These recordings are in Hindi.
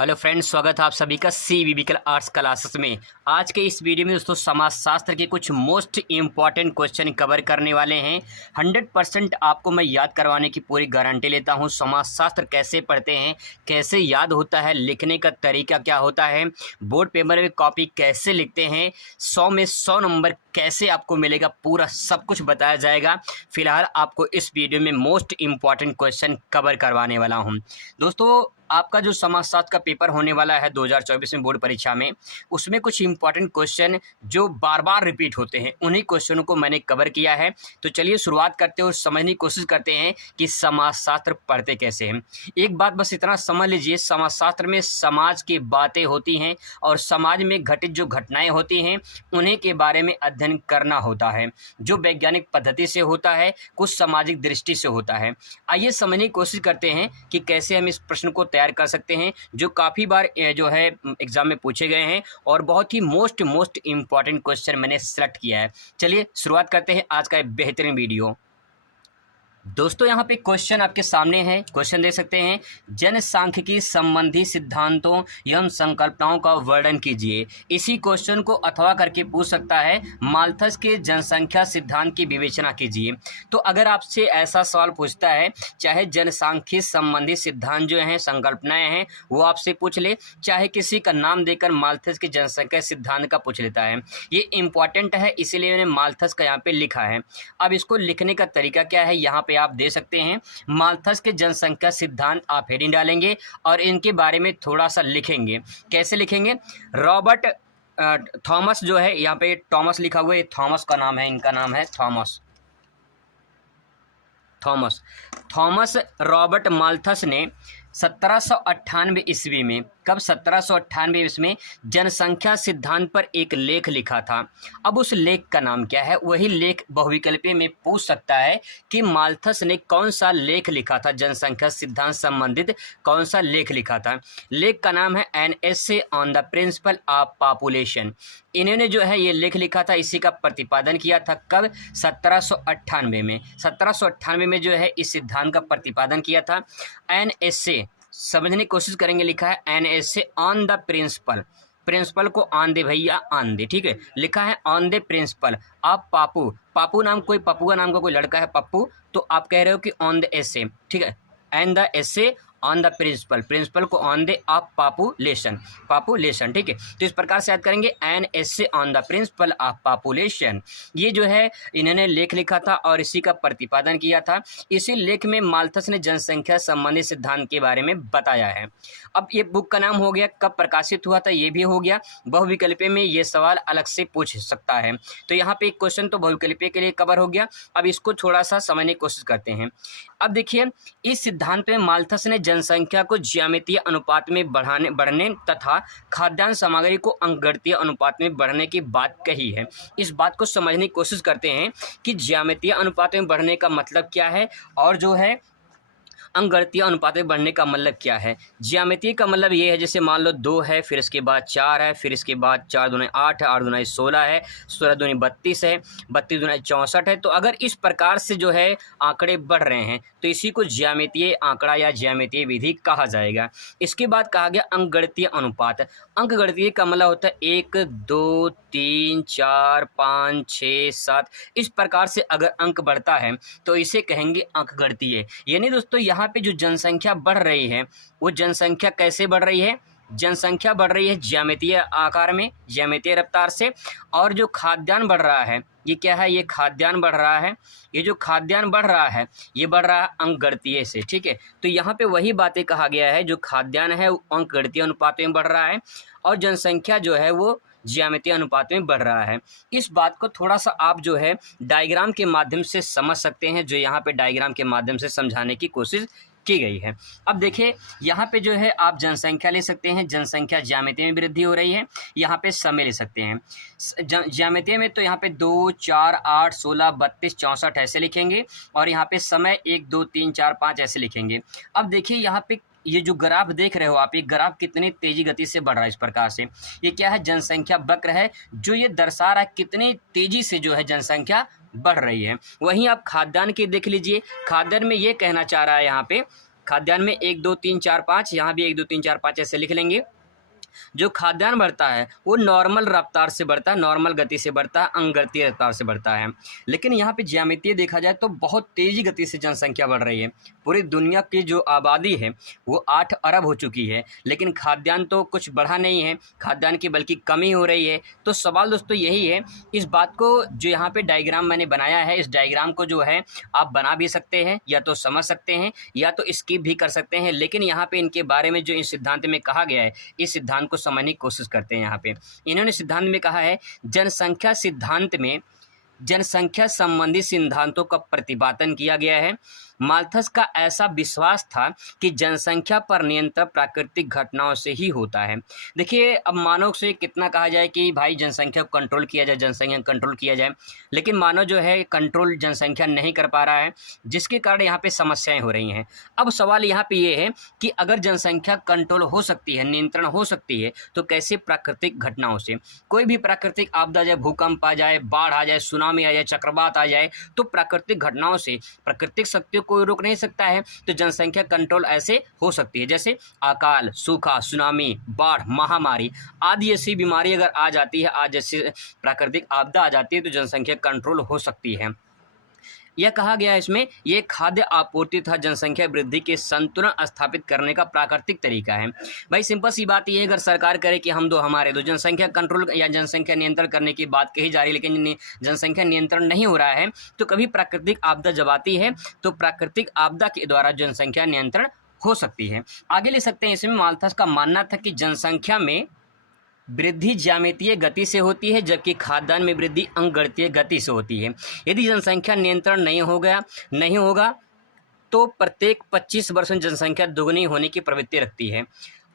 हेलो फ्रेंड्स, स्वागत है आप सभी का CBBKL आर्ट्स क्लासेस में। आज के इस वीडियो में दोस्तों समाजशास्त्र के कुछ मोस्ट इम्पॉर्टेंट क्वेश्चन कवर करने वाले हैं। 100% आपको मैं याद करवाने की पूरी गारंटी लेता हूं। समाजशास्त्र कैसे पढ़ते हैं, कैसे याद होता है, लिखने का तरीका क्या होता है, बोर्ड पेपर में कॉपी कैसे लिखते हैं, 100 में 100 नंबर कैसे आपको मिलेगा, पूरा सब कुछ बताया जाएगा। फिलहाल आपको इस वीडियो में मोस्ट इम्पॉर्टेंट क्वेश्चन कवर करवाने वाला हूँ। दोस्तों, आपका जो समाजशास्त्र का पेपर होने वाला है 2024 में बोर्ड परीक्षा में, उसमें कुछ इंपॉर्टेंट क्वेश्चन जो बार बार रिपीट होते हैं, उन्हीं क्वेश्चनों को मैंने कवर किया है। तो चलिए शुरुआत करते हैं और समझने की कोशिश करते हैं कि समाजशास्त्र पढ़ते कैसे हैं। एक बात बस इतना समझ लीजिए, समाजशास्त्र में समाज की बातें होती हैं और समाज में घटित जो घटनाएं होती हैं उन्हीं के बारे में अध्ययन करना होता है, जो वैज्ञानिक पद्धति से होता है, कुछ सामाजिक दृष्टि से होता है। आइए समझने की कोशिश करते हैं कि कैसे हम इस प्रश्न को तैयार कर सकते हैं, जो काफ़ी बार जो है एग्जाम में पूछे गए हैं और बहुत ही मोस्ट इम्पॉर्टेंट क्वेश्चन मैंने सेलेक्ट किया है। चलिए शुरुआत करते हैं आज का एक बेहतरीन वीडियो। दोस्तों, यहाँ पे क्वेश्चन आपके सामने है। क्वेश्चन देख सकते हैं, जनसांख्यिकी संबंधी सिद्धांतों एवं संकल्पनाओं का वर्णन कीजिए। इसी क्वेश्चन को अथवा करके पूछ सकता है, माल्थस के जनसंख्या सिद्धांत की विवेचना कीजिए। तो अगर आपसे ऐसा सवाल पूछता है, चाहे जनसांख्यिकी संबंधी सिद्धांत जो हैं, संकल्पनाएं हैं, वो आपसे पूछ ले, चाहे किसी का नाम देकर माल्थस के जनसंख्या सिद्धांत का पूछ लेता है। ये इंपॉर्टेंट है, इसीलिए मैंने माल्थस का यहाँ पे लिखा है। अब इसको लिखने का तरीका क्या है, यहाँ पे आप दे सकते हैं, माल्थस के जनसंख्या सिद्धांत आप हेडिंग डालेंगे और इनके बारे में थोड़ा सा लिखेंगे। कैसे लिखेंगे? रॉबर्ट थॉमस जो है, यहाँ पे थॉमस लिखा हुआ है, थॉमस का नाम है, इनका नाम है थॉमस रॉबर्ट माल्थस ने 1798 ईस्वी में, कब 1798 ईस्वी में जनसंख्या सिद्धांत पर एक लेख लिखा था। अब उस लेख का नाम क्या है, वही लेख बहुविकल्पीय में पूछ सकता है कि माल्थस ने कौन सा लेख लिखा था, जनसंख्या सिद्धांत संबंधित कौन सा लेख लिखा था। लेख का नाम है an essay on the principle of population. इन्होंने जो है ये लेख लिखा था, इसी का प्रतिपादन किया था। कब? 1798 में। 1798 में जो है इस सिद्धांत का प्रतिपादन किया था। एन एसे समझने की कोशिश करेंगे, लिखा है an essay on the principle. Principle को ऑन दे भैया, ऑन दे, ठीक है। लिखा है ऑन द प्रिंसिपल आप पापू नाम, कोई पप्पू का नाम का कोई लड़का है पप्पू, तो आप कह रहे हो कि ऑन द एसे, ठीक है। And the essay on the principle को ऑन दे ऑफ पॉपुलेशन, ठीक है। तो इस प्रकार से याद करेंगे, an essay on the principle of population. ये जो है इन्होंने लेख लिखा था और इसी का प्रतिपादन किया था। इसी लेख में माल्थस ने जनसंख्या संबंधी सिद्धांत के बारे में बताया है। अब ये बुक का नाम हो गया, कब प्रकाशित हुआ था ये भी हो गया। बहुविकल्पीय में ये सवाल अलग से पूछ सकता है। तो यहाँ पे एक क्वेश्चन तो बहुविकल्पीय के लिए कवर हो गया। अब इसको थोड़ा सा समझने की कोशिश करते हैं। अब देखिए, इस सिद्धांत में माल्थस ने जनसंख्या को ज्यामितीय अनुपात में बढ़ने तथा खाद्यान्न सामग्री को अंकगणितीय अनुपात में बढ़ने की बात कही है। इस बात को समझने की कोशिश करते हैं कि ज्यामितीय अनुपात में बढ़ने का मतलब क्या है और जो है अंकगणितीय अनुपात में बढ़ने का मतलब क्या है। ज्यामितीय का मतलब ये है, जैसे मान लो 2 है, फिर इसके बाद 4 है, फिर इसके बाद 4 दूनी 8 है, 8 दूनी 16 है, 16 दूनी 32 है, 32 दूनी 64 है। तो अगर इस प्रकार से जो है आंकड़े बढ़ रहे हैं तो इसी को ज्यामितीय आंकड़ा या ज्यामितीय विधि कहा जाएगा। इसके बाद कहा गया अंकगणितीय अनुपात। अंकगणितीय का मतलब होता है 1 2 3 4 5 6 7, इस प्रकार से अगर अंक बढ़ता है तो इसे कहेंगे अंकगणितीय। यानी दोस्तों, यहाँ पे जो जनसंख्या बढ़ रही है वो जनसंख्या कैसे बढ़ रही है? जनसंख्या बढ़ रही है ज्यामितीय आकार में, ज्यामितीय रफ्तार से। और जो खाद्यान्न बढ़ रहा है, ये क्या है? ये खाद्यान्न बढ़ रहा है। ये जो खाद्यान्न बढ़ रहा है ये बढ़ रहा है अंकगणितीय से, ठीक है। तो यहाँ पे वही बातें कहा गया है, जो खाद्यान्न है वो अंकगणितीय अनुपात में बढ़ रहा है और जनसंख्या जो है वो ज्यामितीय अनुपात में बढ़ रहा है। इस बात को थोड़ा सा आप जो है डायग्राम के माध्यम से समझ सकते हैं, जो यहाँ पे डायग्राम के माध्यम से समझाने की कोशिश की गई है। अब देखिए, यहाँ पे जो है आप जनसंख्या ले सकते हैं, जनसंख्या ज्यामितीय में वृद्धि हो रही है। यहाँ पे समय ले सकते हैं ज्यामितीय में, तो यहाँ पे 2 4 8 16 32 64 ऐसे लिखेंगे और यहाँ पे समय 1 2 3 4 5 ऐसे लिखेंगे। अब देखिए, यहाँ पे ये जो ग्राफ देख रहे हो आप, ये ग्राफ कितनी तेजी गति से बढ़ रहा है। इस प्रकार से ये क्या है? जनसंख्या वक्र है, जो ये दर्शा रहा है कितनी तेजी से जो है जनसंख्या बढ़ रही है। वहीं आप खाद्यान्न की देख लीजिए, खाद्यान्न में ये कहना चाह रहा है यहाँ पे खाद्यान्न में 1 2 3 4 5, यहाँ भी 1 2 3 4 5 ऐसे लिख लेंगे। जो खाद्यान्न बढ़ता है वो नॉर्मल रफ्तार से बढ़ता है, नॉर्मल गति से बढ़ता है, अंगगतीय रफ्तार से बढ़ता है। लेकिन यहाँ पे ज्यामितीय देखा जाए तो बहुत तेज़ी गति से जनसंख्या बढ़ रही है। पूरी दुनिया की जो आबादी है वो 8 अरब हो चुकी है, लेकिन खाद्यान्न तो कुछ बढ़ा नहीं है, खाद्यान्न की बल्कि कमी हो रही है। तो सवाल दोस्तों यही है, इस बात को जो यहाँ पे डायग्राम मैंने बनाया है, इस डायग्राम को जो है आप बना भी सकते हैं, या तो समझ सकते हैं या तो स्किप भी कर सकते हैं। लेकिन यहाँ पे इनके बारे में जो इस सिद्धांत में कहा गया है, इस सिद्धांत को समझने की कोशिश करते हैं। यहाँ पे इन्होंने सिद्धांत में कहा है, जनसंख्या सिद्धांत में जनसंख्या संबंधी सिद्धांतों का प्रतिपादन किया गया है। माल्थस का ऐसा विश्वास था कि जनसंख्या पर नियंत्रण प्राकृतिक घटनाओं से ही होता है। देखिए, अब मानव से कितना कहा जाए कि भाई जनसंख्या को कंट्रोल किया जाए, जनसंख्या कंट्रोल किया जाए, लेकिन मानव जो है कंट्रोल जनसंख्या नहीं कर पा रहा है, जिसके कारण यहाँ पे समस्याएं हो रही हैं। अब सवाल यहाँ पे ये है कि अगर जनसंख्या कंट्रोल हो सकती है, नियंत्रण हो सकती है, तो कैसे? प्राकृतिक घटनाओं से। कोई भी प्राकृतिक आपदा, जाए भूकंप आ जाए, बाढ़ आ जाए, सुनामी आ जाए, चक्रवात आ जाए, तो प्राकृतिक घटनाओं से प्राकृतिक शक्तियों कोई रोक नहीं सकता है, तो जनसंख्या कंट्रोल ऐसे हो सकती है। जैसे अकाल, सूखा, सुनामी, बाढ़, महामारी आदि ऐसी बीमारी अगर आ जाती है, आज जैसे प्राकृतिक आपदा आ जाती है, तो जनसंख्या कंट्रोल हो सकती है। यह कहा गया है इसमें, ये खाद्य आपूर्ति तथा जनसंख्या वृद्धि के संतुलन स्थापित करने का प्राकृतिक तरीका है। भाई सिंपल सी बात ये है, अगर सरकार करे कि हम दो हमारे दो, जनसंख्या कंट्रोल या जनसंख्या नियंत्रण करने की बात कही जा रही है, लेकिन जनसंख्या नियंत्रण नहीं हो रहा है, तो कभी प्राकृतिक आपदा जब आती है तो प्राकृतिक आपदा के द्वारा जनसंख्या नियंत्रण हो सकती है। आगे ले सकते हैं, इसमें माल्थस का मानना था कि जनसंख्या में वृद्धि ज्यामितीय गति से होती है, जबकि खाद्यान्न में वृद्धि अंकगणितीय गति से होती है। यदि जनसंख्या नियंत्रण नहीं होगा तो प्रत्येक 25 वर्ष में जनसंख्या दुगनी होने की प्रवृत्ति रखती है।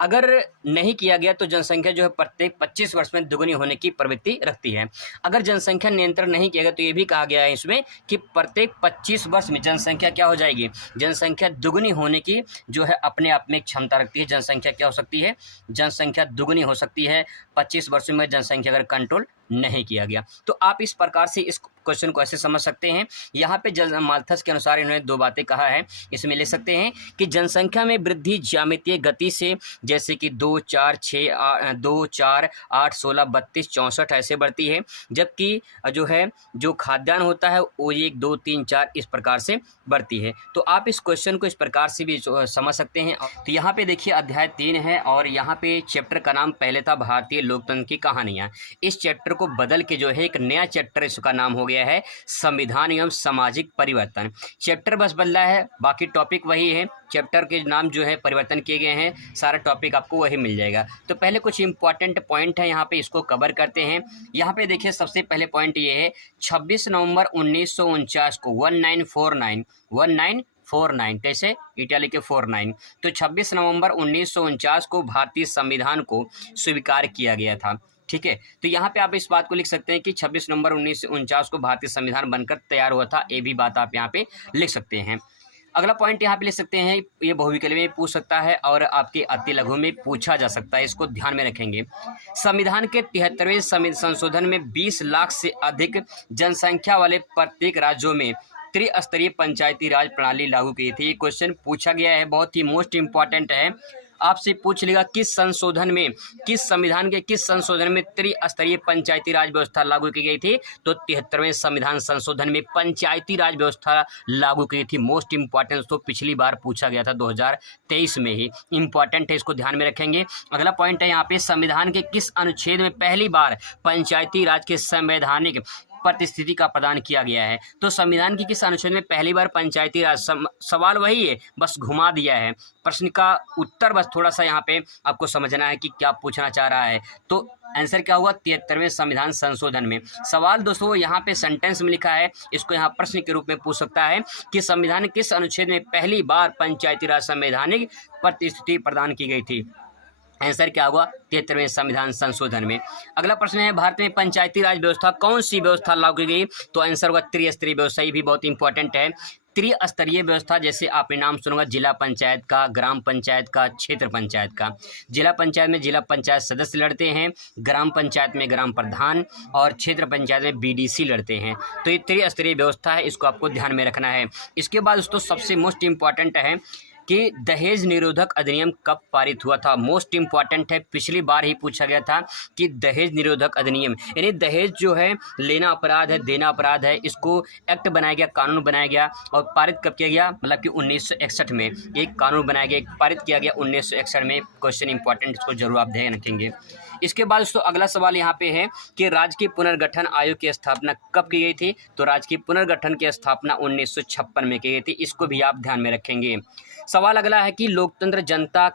अगर नहीं किया गया तो जनसंख्या जो है प्रत्येक 25 वर्ष में दुगनी होने की प्रवृत्ति रखती है। अगर जनसंख्या नियंत्रण नहीं किया गया तो ये भी कहा गया है इसमें कि प्रत्येक 25 वर्ष में जनसंख्या क्या हो जाएगी? जनसंख्या दुगनी होने की जो है अपने आप में क्षमता रखती है। जनसंख्या क्या हो सकती है? जनसंख्या दुगनी हो सकती है 25 वर्षों में जनसंख्या अगर कंट्रोल नहीं किया गया। तो आप इस प्रकार से इस क्वेश्चन को ऐसे समझ सकते हैं। यहाँ पे माल्थस के अनुसार इन्होंने 2 बातें कहा है, इसमें ले सकते हैं कि जनसंख्या में वृद्धि ज्यामितीय गति से, जैसे कि 2 4 6 2 4 8 16 32 64 ऐसे बढ़ती है, जबकि जो खाद्यान्न होता है वो 1 2 3 4 इस प्रकार से बढ़ती है। तो आप इस क्वेश्चन को इस प्रकार से भी समझ सकते हैं। तो यहाँ पे देखिए अध्याय 3 है और यहाँ पे चैप्टर का नाम पहले था भारतीय लोकतंत्र की कहानियाँ। इस चैप्टर को बदल के जो है एक नया चैप्टर इसका नाम हो गया है संविधान एवं सामाजिक परिवर्तन। चैप्टर बस बदला है, बाकी टॉपिक वही है, चैप्टर के नाम जो है परिवर्तन किए गए हैं, सारा टॉपिक आपको वही मिल जाएगा। तो पहले कुछ इंपॉर्टेंट पॉइंट है यहाँ पे, इसको कवर करते हैं। यहाँ पे देखिए सबसे पहले पॉइंट ये है, 26 नवंबर 1949 को 1949 कैसे? इटाली के 49। तो 26 नवंबर 1949 को भारतीय संविधान को स्वीकार किया गया था। ठीक है, तो यहाँ पे आप इस बात को लिख सकते हैं कि 26 नवंबर 1949 को भारतीय संविधान बनकर तैयार हुआ था। ये भी बात आप यहाँ पे लिख सकते हैं। अगला पॉइंट यहाँ पे लिख सकते हैं, ये बहुविकल्पीय में पूछ सकता है और आपके अति लघु में पूछा जा सकता है, इसको ध्यान में रखेंगे। संविधान के 73वें संशोधन में 20 लाख से अधिक जनसंख्या वाले प्रत्येक राज्यों में त्रिस्तरीय पंचायती राज प्रणाली लागू की थी। ये क्वेश्चन पूछा गया है, बहुत ही मोस्ट इंपॉर्टेंट है। आपसे पूछ लेगा किस संविधान के किस संशोधन में त्रिस्तरीय पंचायती राज व्यवस्था लागू की गई थी? तो 73वें संविधान संशोधन में पंचायती राज व्यवस्था लागू की गई थी। मोस्ट इंपॉर्टेंट, तो पिछली बार पूछा गया था 2023 में ही, इंपॉर्टेंट है, इसको ध्यान में रखेंगे। अगला पॉइंट है यहाँ पे, संविधान के किस अनुच्छेद में पहली बार पंचायती राज के संवैधानिक परिस्थिति का प्रदान किया गया है? तो संविधान की किस अनुच्छेद में पहली बार पंचायती राज, सवाल वही है, बस घुमा दिया है। प्रश्न का उत्तर बस थोड़ा सा यहाँ पे आपको समझना है कि क्या पूछना चाह रहा है। तो आंसर क्या हुआ? 73वें संविधान संशोधन में। सवाल दोस्तों यहाँ पे सेंटेंस में लिखा है, इसको यहाँ प्रश्न के रूप में पूछ सकता है कि संविधान किस अनुच्छेद में पहली बार पंचायती राज संवैधानिक परिस्थिति प्रदान की गई थी? आंसर क्या होगा? 73वें संविधान संशोधन में। अगला प्रश्न है, भारत में पंचायती राज व्यवस्था कौन सी व्यवस्था लागू की गई? तो आंसर होगा त्रिस्तरीय व्यवस्था। ये भी बहुत इंपॉर्टेंट है। त्रिस्तरीय व्यवस्था, जैसे आपने नाम सुना जिला पंचायत का, ग्राम पंचायत का, क्षेत्र पंचायत का। जिला पंचायत में जिला पंचायत सदस्य लड़ते हैं, ग्राम पंचायत में ग्राम प्रधान और क्षेत्र पंचायत में बीडीसी लड़ते हैं। तो ये त्रिस्तरीय व्यवस्था है, इसको आपको ध्यान में रखना है। इसके बाद दोस्तों सबसे मोस्ट इंपॉर्टेंट है कि दहेज निरोधक अधिनियम कब पारित हुआ था। मोस्ट इंपॉर्टेंट है, पिछली बार ही पूछा गया था कि दहेज निरोधक अधिनियम यानी दहेज जो है लेना अपराध है, देना अपराध है, इसको एक्ट बनाया गया, कानून बनाया गया और पारित कब किया गया, मतलब कि 1961 में एक कानून बनाया गया, पारित किया गया 1961 में। क्वेश्चन इंपॉर्टेंट, इसको जरूर आप ध्यान रखेंगे। इसके बाद दोस्तों अगला सवाल यहाँ पे है कि राज्य की पुनर्गठन आयोग की स्थापना कब की गई थी। तो राज्य की पुनर्गठन की स्थापना 1956 में की गई थी, इसको भी आप ध्यान में रखेंगे। सवाल अगला है कि लोकतंत्र जनता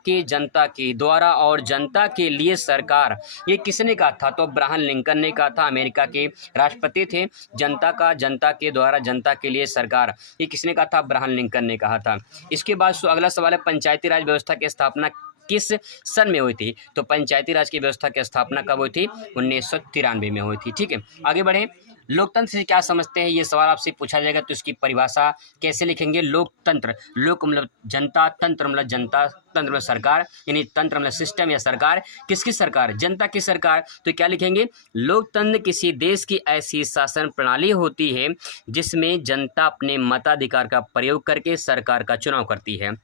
के द्वारा और जनता के लिए सरकार, ये किसने कहा था। तो अब्राहम लिंकन ने कहा था, अमेरिका के राष्ट्रपति थे। जनता के द्वारा जनता के लिए सरकार, ये किसने कहा था, अब्राहम लिंकन ने कहा था। इसके बाद अगला सवाल है पंचायती राज व्यवस्था की स्थापना किस सन में हुई थी। तो पंचायती राज की व्यवस्था की स्थापना कब हुई थी, 1993 में हुई थी। ठीक है, आगे बढ़े। लोकतंत्र से क्या समझते हैं, ये सवाल आपसे पूछा जाएगा, तो इसकी परिभाषा कैसे लिखेंगे। लोकतंत्र, लोक मतलब जनता, तंत्र मतलब जनता, तंत्र मतलब सरकार, यानी तंत्र मतलब सिस्टम या सरकार। किसकी सरकार, जनता की सरकार। तो क्या लिखेंगे, लोकतंत्र किसी देश की ऐसी शासन प्रणाली होती है जिसमें जनता अपने मताधिकार का प्रयोग करके सरकार का चुनाव करती है।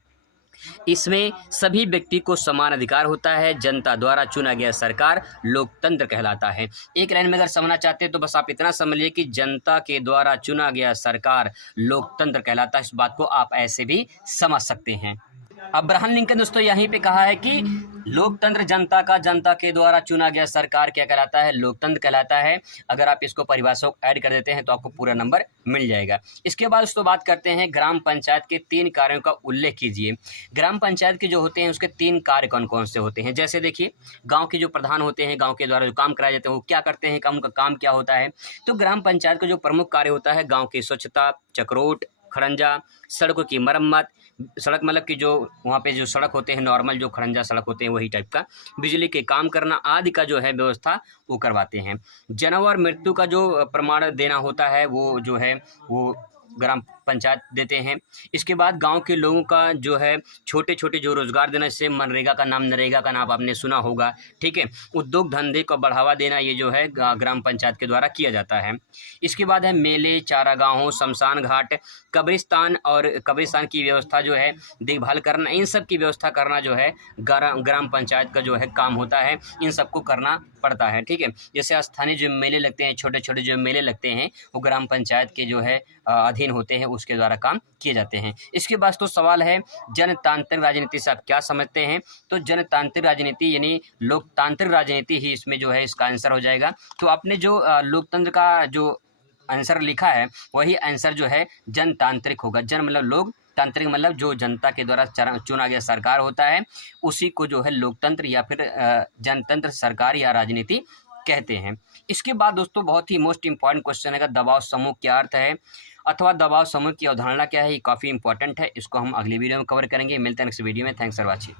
इसमें सभी व्यक्ति को समान अधिकार होता है। जनता द्वारा चुना गया सरकार लोकतंत्र कहलाता है। एक लाइन में अगर समझना चाहते हैं तो बस आप इतना समझिए कि जनता के द्वारा चुना गया सरकार लोकतंत्र कहलाता है। इस बात को आप ऐसे भी समझ सकते हैं। अब्राहम लिंकन दोस्तों यहीं पे कहा है कि लोकतंत्र जनता के द्वारा चुना गया सरकार क्या कहलाता है, लोकतंत्र कहलाता है। अगर आप इसको परिभाषा को ऐड कर देते हैं तो आपको पूरा नंबर मिल जाएगा। इसके बाद दोस्तों बात करते हैं ग्राम पंचायत के 3 कार्यों का उल्लेख कीजिए। ग्राम पंचायत के जो होते हैं उसके 3 कार्य कौन कौन से होते हैं। जैसे देखिए, गाँव के जो प्रधान होते हैं, गाँव के द्वारा जो काम कराए जाते हैं वो क्या करते हैं, उनका काम क्या होता है। तो ग्राम पंचायत का जो प्रमुख कार्य होता है, गाँव की स्वच्छता, चक्रोट, खड़ंजा, सड़कों की मरम्मत, सड़क मतलब कि जो वहाँ पे जो सड़क होते हैं नॉर्मल, जो खड़ंजा सड़क होते हैं वही टाइप का, बिजली के काम करना आदि का जो है व्यवस्था वो करवाते हैं। जन्म और मृत्यु का जो प्रमाण देना होता है वो जो है वो ग्राम पंचायत देते हैं। इसके बाद गांव के लोगों का जो है छोटे छोटे जो रोजगार देना, जैसे मनरेगा का नाम, नरेगा का नाम आपने सुना होगा। ठीक है, उद्योग धंधे को बढ़ावा देना ये जो है ग्राम पंचायत के द्वारा किया जाता है। इसके बाद है मेले, चारागाहों, शमशान घाट, कब्रिस्तान की व्यवस्था जो है देखभाल करना, इन सब की व्यवस्था करना जो है ग्राम पंचायत का जो है काम होता है। इन सबको करना पड़ता है। ठीक है, जैसे स्थानीय जो मेले लगते हैं, छोटे छोटे जो मेले लगते हैं वो ग्राम पंचायत के जो है अधीन होते हैं, उसके द्वारा काम किए जाते हैं। इसके बाद तो सवाल है जनतांत्रिक राजनीति से आप क्या समझते हैं। तो जनतांत्रिक राजनीति यानी लोकतांत्रिक राजनीति ही इसमें जो है इसका आंसर हो जाएगा। तो आपने जो लोकतंत्र का जो आंसर लिखा है वही आंसर जो है जनतांत्रिक होगा। जन मतलब लोक, तांत्रिक मतलब जो जनता के द्वारा चुना गया सरकार होता है उसी को जो है लोकतंत्र या फिर जनतंत्र सरकार या राजनीति कहते हैं। इसके बाद दोस्तों बहुत ही मोस्ट इंपॉर्टेंट क्वेश्चन है, दबाव समूह क्या अर्थ है अथवा दबाव समूह की अवधारणा क्या है। ये काफ़ी इंपॉर्टेंट है, इसको हम अगली वीडियो में कवर करेंगे। मिलते हैं नेक्स्ट वीडियो में। Thanks for watching.